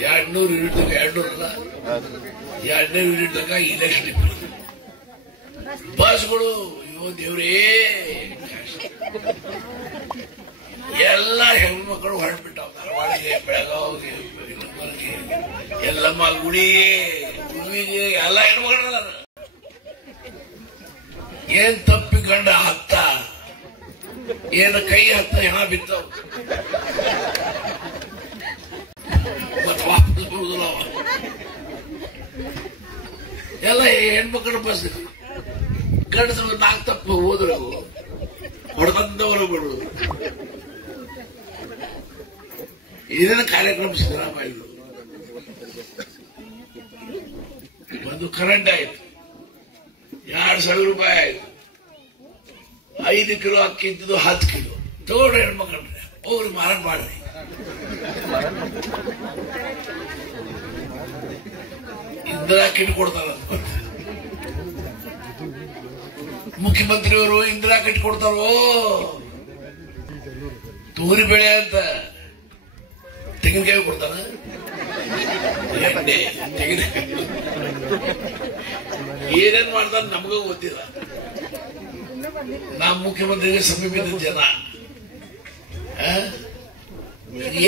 200 unit ತನಕ 200 ಅಲ್ಲ 200 unit ತನಕ ಇಲೆಕ್ಷನ್ ಇತ್ತು. ಬಸ್ಗಳು ಇವು ದೇವ್ರೇ ಎಲ್ಲ ಹೆಣ್ಮಕ್ಳು ಹೊರಟ್ಬಿಟ್ಟಾವ. ಧಾರವಾಡಿಗೆ, ಬೆಳಗಾವಿಗೆ, ಎಲ್ಲಮ್ಮ ಗುಡಿಗೆ, ಗುರುವಿಗೆ ಎಲ್ಲ ಹೆಣ್ಮಕ್ಳು ಅದಾರ. ಏನ್ ತಪ್ಪಿಕೊಂಡ ಹತ್ತ ಏನ ಕೈ ಹತ್ತ ಹೆಣ ಬಿತ್ತವ ಮತ್ತೆ ವಾಪಸ್ ಬರುದಿಲ್ಲ. ಎಲ್ಲ ಹೆಣ್ಮಕ್ಳು ಬಸ್ ಗಂಡಸ 4 ತಪ್ಪು ಹೋದ್ರು ಹೊಡೆದಂದವರು ಬಿಡುವುದು. ಇದನ್ನ ಕಾರ್ಯಕ್ರಮ ಸಿದ್ದರಾಮಯ್ಯ ಒಂದು ಕರೆಂಟ್ ಆಯ್ತು, 2,000 ರೂಪಾಯಿ ಆಯ್ತು. 5 ಕಿಲೋ ಅಕ್ಕಿ ಇದ್ದು 10 ಕಿಲೋ ತಗೊಳ್ರಿ ಹೆಣ್ಮಕ್ಳ್ರೆ, ಹೋಗ್ರಿ ಮಾರಾಟ ಮಾಡ್ರಿ. ಇಂದಿರಾ ಕಿಟ್ ಕೊಡ್ತಾರ. ಮುಖ್ಯಮಂತ್ರಿಯವರು ಇಂದಿರಾ ಕಿಟ್ ಕೊಡ್ತಾರೋ, ತೊಗರಿ ಬೆಳೆ ಅಂತ ತೆಂಗಿನಕಾಯಿ ಕೊಡ್ತಾರ, ಎಣ್ಣೆ ತೆಂಗಿನಕಾಯಿ ಏನೇನ್ ಮಾಡ್ತಾರ ನಮಗ ಗೊತ್ತಿಲ್ಲ. ನಮ್ಮ ಮುಖ್ಯಮಂತ್ರಿಗೆ ಸಮೀಪದ ಜನ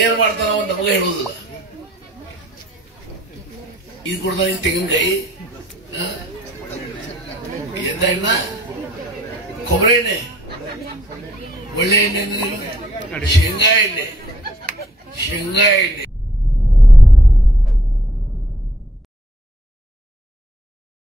ಏನ್ ಮಾಡ್ತಾರ ನಮಗ ಹೇಳುದಿಲ್ಲ. ಇದು ಕೊಡ್ತಾರ ತೆಂಗಿನಕಾಯಿ, ಎಂದ ಎಣ್ಣ, ಕೊಬ್ಬರಿ ಎಣ್ಣೆ, ಒಳ್ಳೆ ಎಣ್ಣೆ, ಶೇಂಗಾ ಎಣ್ಣೆ